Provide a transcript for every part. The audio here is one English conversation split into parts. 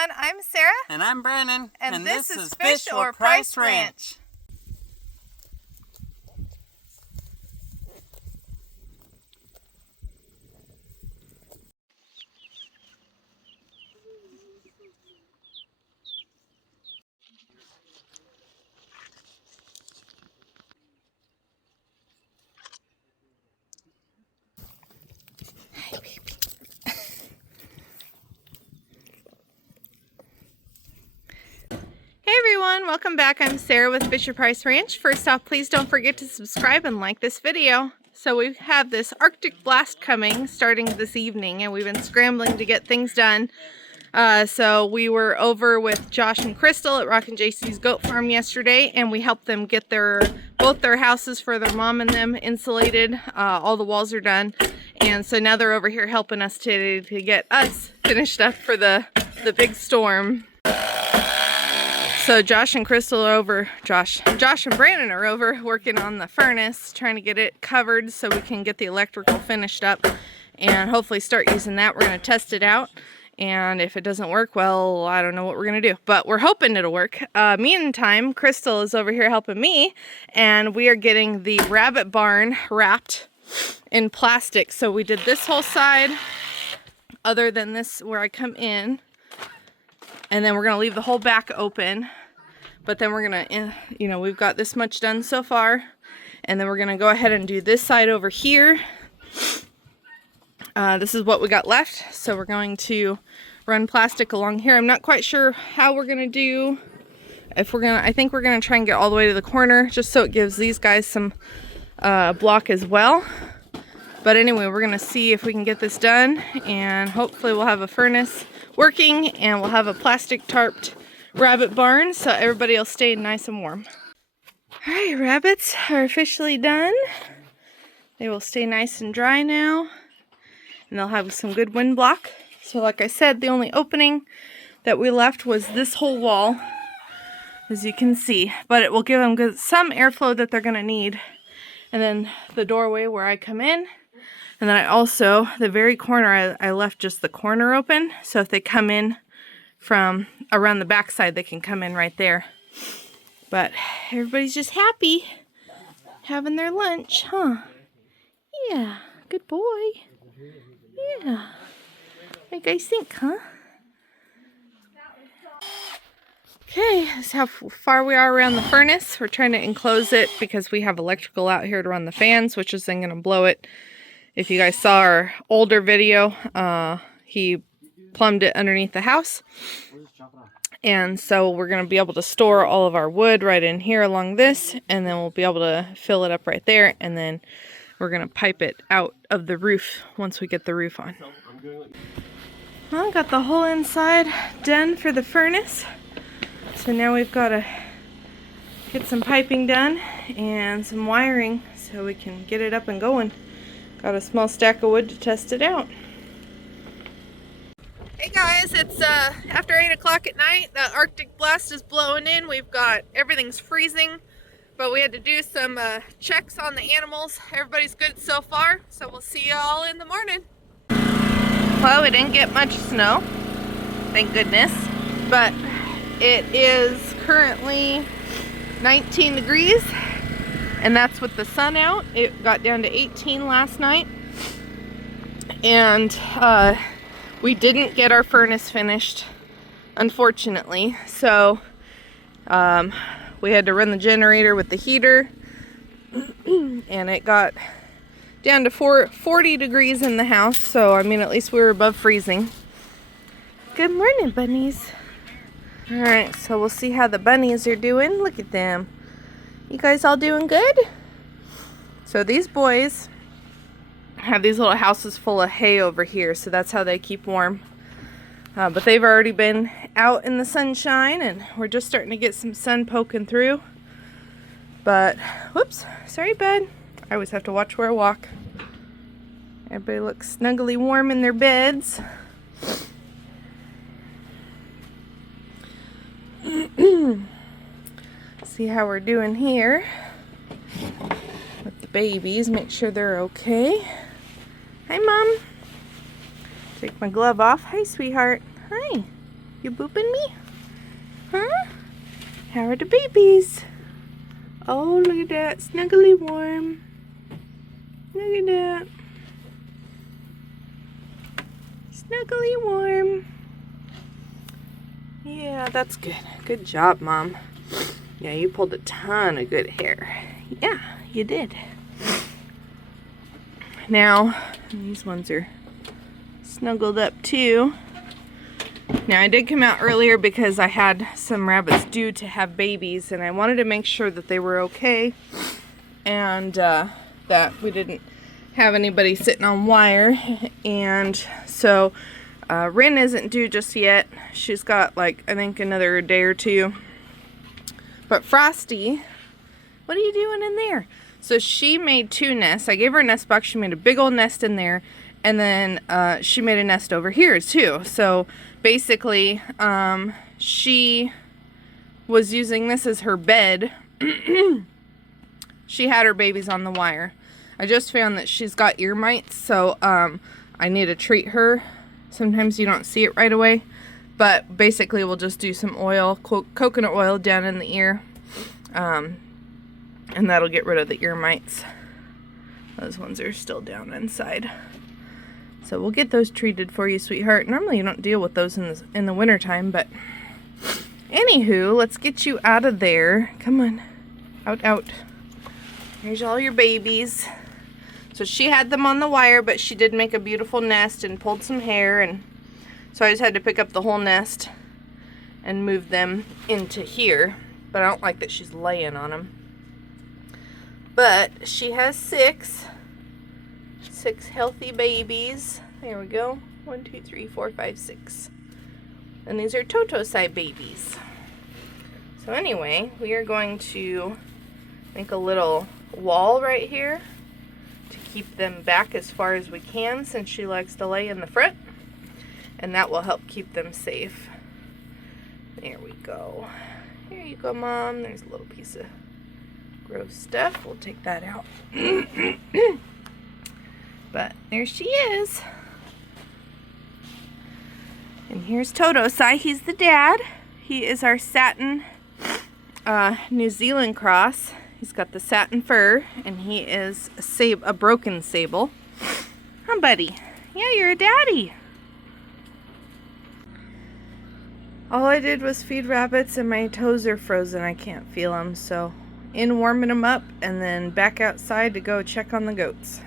everyone, I'm Sarah. And I'm Brandon. And this is Fish or Price Ranch. Hi, baby. Hey everyone, welcome back. I'm Sarah with Fish or Price Ranch. First off, please don't forget to subscribe and like this video. So we have this Arctic blast coming starting this evening, and we've been scrambling to get things done. So we were over with Josh and Crystal at Rock and JC's goat farm yesterday, and we helped them get both their houses for their mom and them insulated. All the walls are done, and so now they're over here helping us to get us finished up for the big storm. So Josh and Crystal are over, Josh and Brandon are over working on the furnace, trying to get it covered so we can get the electrical finished up and hopefully start using that. We're going to test it out, and if it doesn't work, well, I don't know what we're going to do, but we're hoping it'll work. Meantime, Crystal is over here helping me, and we are getting the rabbit barn wrapped in plastic. So we did this whole side, other than this where I come in. And then we're going to leave the whole back open. But then we're going to, we've got this much done so far. And then we're going to go ahead and do this side over here. This is what we got left. So we're going to run plastic along here. I'm not quite sure how we're going to do. I think we're going to try and get all the way to the corner, just so it gives these guys some block as well. But anyway, we're going to see if we can get this done. And hopefully we'll have a furnace working, and we'll have a plastic tarped rabbit barn so everybody will stay nice and warm. Alright, rabbits are officially done. They will stay nice and dry now, and they'll have some good wind block. So like I said, the only opening that we left was this whole wall, as you can see, but it will give them some airflow that they're going to need. And then the doorway where I come in. And then I also, the very corner, I left just the corner open. So if they come in from around the back side, they can come in right there. But everybody's just happy having their lunch, huh? Yeah, good boy. Yeah. What do you guys think, huh? Okay, this is how far we are around the furnace. We're trying to enclose it because we have electrical out here to run the fans, which is then going to blow it. If you guys saw our older video, he plumbed it underneath the house. And so we're going to be able to store all of our wood right in here along this, and then we'll be able to fill it up right there, and then we're going to pipe it out of the roof once we get the roof on. Well, got the whole inside done for the furnace. So now we've got to get some piping done and some wiring so we can get it up and going. Got a small stack of wood to test it out. Hey guys, it's after 8 o'clock at night. The Arctic blast is blowing in. Everything's freezing, but we had to do some checks on the animals. Everybody's good so far, so we'll see you all in the morning. Well, we didn't get much snow, thank goodness, but it is currently 19 degrees. And that's with the sun out. It got down to 18 last night. And we didn't get our furnace finished, unfortunately. So we had to run the generator with the heater. And it got down to 40 degrees in the house. So, I mean, at least we were above freezing. Good morning, bunnies. Alright, so we'll see how the bunnies are doing. Look at them. You guys all doing good? So these boys have these little houses full of hay over here, so that's how they keep warm. But they've already been out in the sunshine, and we're just starting to get some sun poking through. But, whoops, sorry bud. I always have to watch where I walk. Everybody looks snugly warm in their beds. See how we're doing here with the babies. Make sure they're okay. Hi, Mom. Take my glove off. Hi, sweetheart. Hi. You booping me? Huh? How are the babies? Oh, look at that. Snuggly warm. Look at that. Snuggly warm. Yeah, that's good. Good job, Mom. Yeah, you pulled a ton of good hair. Yeah, you did. Now, these ones are snuggled up too. Now, I did come out earlier because I had some rabbits due to have babies, and I wanted to make sure that they were okay and that we didn't have anybody sitting on wire. And so Rin isn't due just yet. She's got like, I think, another day or two. But Frosty, what are you doing in there? So she made 2 nests. I gave her a nest box. She made a big old nest in there. And then she made a nest over here too. So basically, she was using this as her bed. She had her babies on the wire. I just found that she's got ear mites, so I need to treat her. Sometimes you don't see it right away. But basically, we'll just do some oil, coconut oil down in the ear. And that'll get rid of the ear mites. Those ones are still down inside. So we'll get those treated for you, sweetheart. Normally you don't deal with those in the winter time, but anywho, let's get you out of there. Come on. Out, out. Here's all your babies. So she had them on the wire, but she did make a beautiful nest and pulled some hair, and so I just had to pick up the whole nest and move them into here. But I don't like that she's laying on them. But she has 6 healthy babies. There we go. 1, 2, 3, 4, 5, 6. And these are Totosai babies. So anyway, we are going to make a little wall right here to keep them back as far as we can, since she likes to lay in the front. And that will help keep them safe. There we go. Here you go, Mom. There's a little piece of gross stuff. We'll take that out. But there she is. And here's Totosai. He's the dad. He is our satin New Zealand cross. He's got the satin fur, and he is a broken sable. Huh, buddy? Yeah, you're a daddy. All I did was feed rabbits, and my toes are frozen. I can't feel them, so in warming them up, and then back outside to go check on the goats.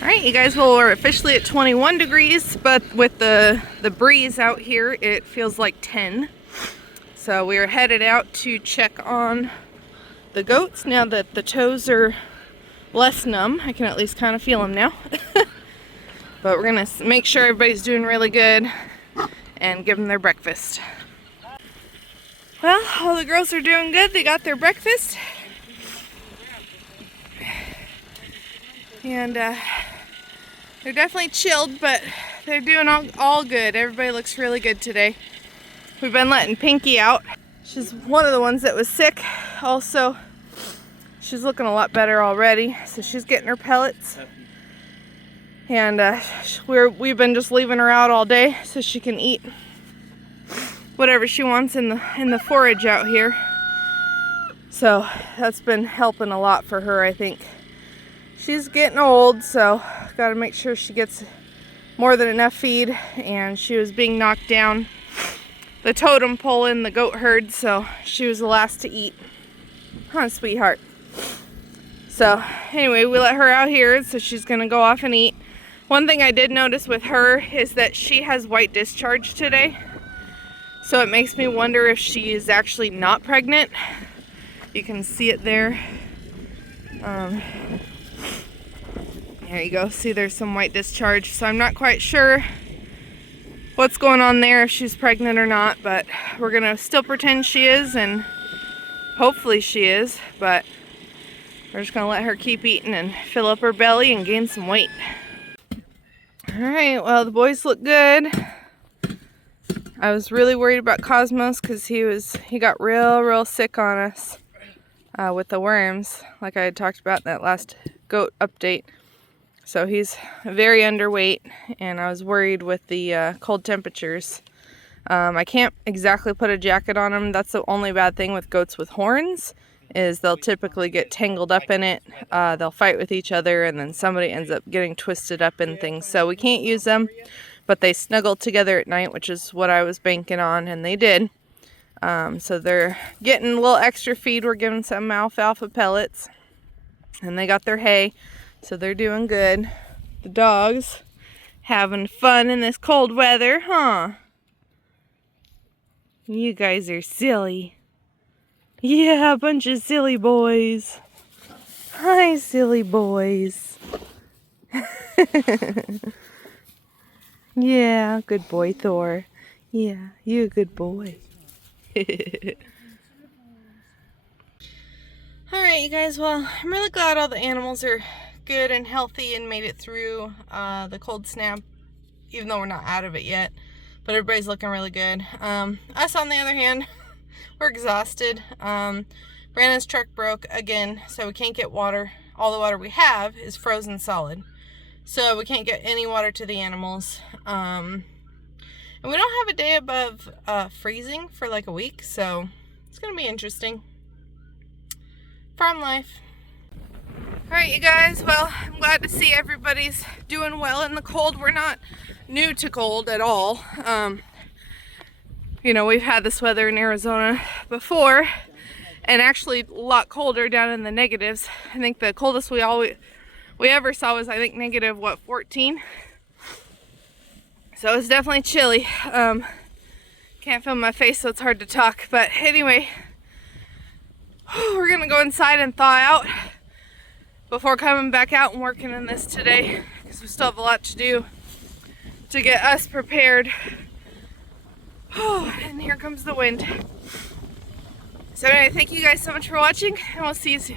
Alright, you guys, well, we're officially at 21 degrees, but with the breeze out here, it feels like 10. So we are headed out to check on the goats now that the toes are less numb. I can at least kind of feel them now. But we're going to make sure everybody's doing really good and give them their breakfast. Well, all the girls are doing good. They got their breakfast. And they're definitely chilled, but they're doing all good. Everybody looks really good today. We've been letting Pinky out. She's one of the ones that was sick. Also, she's looking a lot better already. So she's getting her pellets. And we've been just leaving her out all day so she can eat whatever she wants in the forage out here. So that's been helping a lot for her, I think. She's getting old, so got to make sure she gets more than enough feed. And she was being knocked down the totem pole in the goat herd, so she was the last to eat. Huh, sweetheart? So anyway, we let her out here, so she's going to go off and eat. One thing I did notice with her is that she has white discharge today. So it makes me wonder if she is actually not pregnant. You can see it there. There you go. See, there's some white discharge. So I'm not quite sure what's going on there, if she's pregnant or not. But we're going to still pretend she is, and hopefully she is. But we're just going to let her keep eating and fill up her belly and gain some weight. Alright, well, the boys look good. I was really worried about Cosmos because he got real sick on us with the worms, like I had talked about in that last goat update. So he's very underweight, and I was worried with the cold temperatures I can't exactly put a jacket on them. That's the only bad thing with goats with horns, is they'll typically get tangled up in it. They'll fight with each other, and then somebody ends up getting twisted up in things. So we can't use them, but they snuggle together at night, which is what I was banking on, and they did. So they're getting a little extra feed. We're giving some alfalfa pellets, and they got their hay, so they're doing good. The dogs having fun in this cold weather, huh? You guys are silly. Yeah, a bunch of silly boys. Hi, silly boys. Yeah, good boy, Thor. Yeah, you a good boy. Alright, you guys, well, I'm really glad all the animals are good and healthy and made it through the cold snap, even though we're not out of it yet. But everybody's looking really good. Us, on the other hand, we're exhausted. Brandon's truck broke again, so we can't get water. All the water we have is frozen solid, so we can't get any water to the animals. And we don't have a day above freezing for like a week, so it's gonna be interesting. Farm life. Alright, you guys, well, I'm glad to see everybody's doing well in the cold. We're not new to cold at all. You know, we've had this weather in Arizona before, and actually a lot colder down in the negatives. I think the coldest we ever saw was, I think, negative, what, 14? So it's definitely chilly. Can't feel my face, so it's hard to talk. But anyway, we're gonna go inside and thaw out before coming back out and working in this today, because we still have a lot to do to get us prepared. Oh, and here comes the wind. So anyway, thank you guys so much for watching, and we'll see you soon.